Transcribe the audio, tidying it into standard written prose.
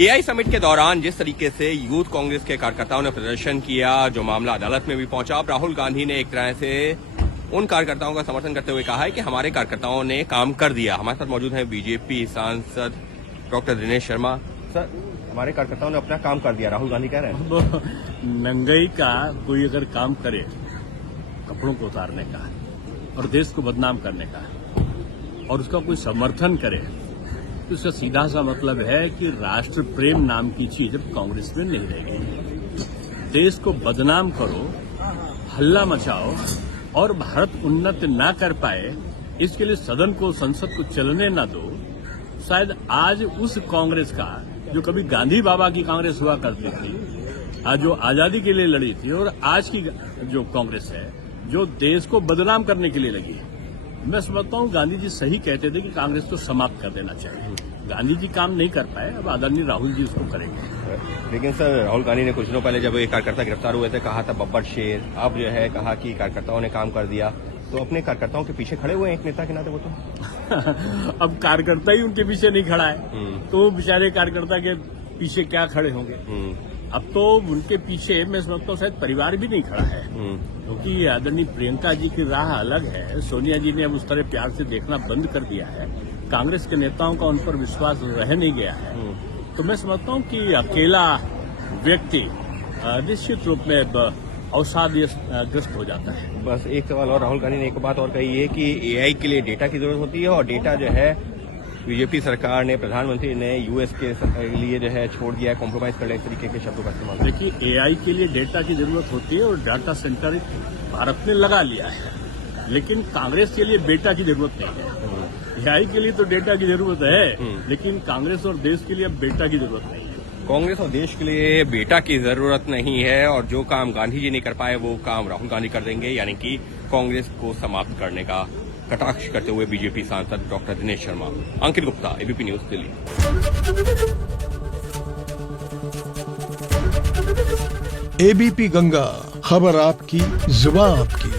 AI summit के दौरान जिस तरीके से यूथ कांग्रेस के कार्यकर्ताओं ने प्रदर्शन किया, जो मामला अदालत में भी पहुंचा, अब राहुल गांधी ने एक तरह से उन कार्यकर्ताओं का समर्थन करते हुए कहा है कि हमारे कार्यकर्ताओं ने काम कर दिया। हमारे साथ मौजूद हैं बीजेपी सांसद डॉक्टर दिनेश शर्मा। सर, हमारे कार्यकर्ताओं ने अपना काम कर दिया, राहुल गांधी कह रहे हैं। नंगाई का कोई अगर काम करे, कपड़ों को उतारने का और देश को बदनाम करने का, और उसका कोई समर्थन करे, तो इसका सीधा सा मतलब है कि राष्ट्र प्रेम नाम की चीज अब कांग्रेस में नहीं रह गई। देश को बदनाम करो, हल्ला मचाओ और भारत उन्नत ना कर पाए, इसके लिए सदन को, संसद को चलने ना दो। शायद आज उस कांग्रेस का, जो कभी गांधी बाबा की कांग्रेस हुआ करती थी, आज जो आजादी के लिए लड़ी थी, और आज की जो कांग्रेस है जो देश को बदनाम करने के लिए लगी है, मैं समझता हूं गांधी जी सही कहते थे कि कांग्रेस को समाप्त कर देना चाहिए। गांधी जी काम नहीं कर पाए, अब आदरणीय राहुल जी उसको करेंगे। लेकिन सर, राहुल गांधी ने कुछ दिनों पहले जब एक कार्यकर्ता गिरफ्तार हुए थे, कहा था बब्बर शेर। अब जो है कहा कि कार्यकर्ताओं ने काम कर दिया, तो अपने कार्यकर्ताओं के पीछे खड़े हुए हैं एक नेता के नाते वो तो। अब कार्यकर्ता ही उनके पीछे नहीं खड़ा है, तो बेचारे कार्यकर्ता के पीछे क्या खड़े होंगे। अब तो उनके पीछे मैं समझता हूँ शायद परिवार भी नहीं खड़ा है, क्योंकि आदरणीय प्रियंका जी की राह अलग है। सोनिया जी ने अब उस तरह प्यार से देखना बंद कर दिया है। कांग्रेस के नेताओं का उन पर विश्वास रह नहीं गया है। तो मैं समझता हूँ कि अकेला व्यक्ति निश्चित रूप में अवसादग्रस्त हो जाता है। बस एक सवाल और, राहुल गांधी ने एक बात और कही है कि एआई के लिए डेटा की जरूरत होती है, और डेटा जो है बीजेपी सरकार ने, प्रधानमंत्री ने यूएस के लिए जो है छोड़ दिया है, कॉम्प्रोमाइज कर लिया, इस तरीके के शब्दों का इस्तेमाल। देखिए, एआई के लिए डेटा की जरूरत होती है और डाटा सेंटर भारत ने लगा लिया है, लेकिन कांग्रेस के लिए बेटा की जरूरत नहीं है। एआई के लिए तो डेटा की जरूरत है, लेकिन कांग्रेस और देश के लिए अब बेटा की जरूरत नहीं है। कांग्रेस और देश के लिए बेटा की जरूरत नहीं है, और जो काम गांधी जी नहीं कर पाए वो काम राहुल गांधी कर देंगे, यानी कि कांग्रेस को समाप्त करने का कटाक्ष करते हुए बीजेपी सांसद doctor Dinesh Sharma. Ankit Gupta, ABP news, Delhi. ABP Ganga, खबर आपकी, जुबान आपकी।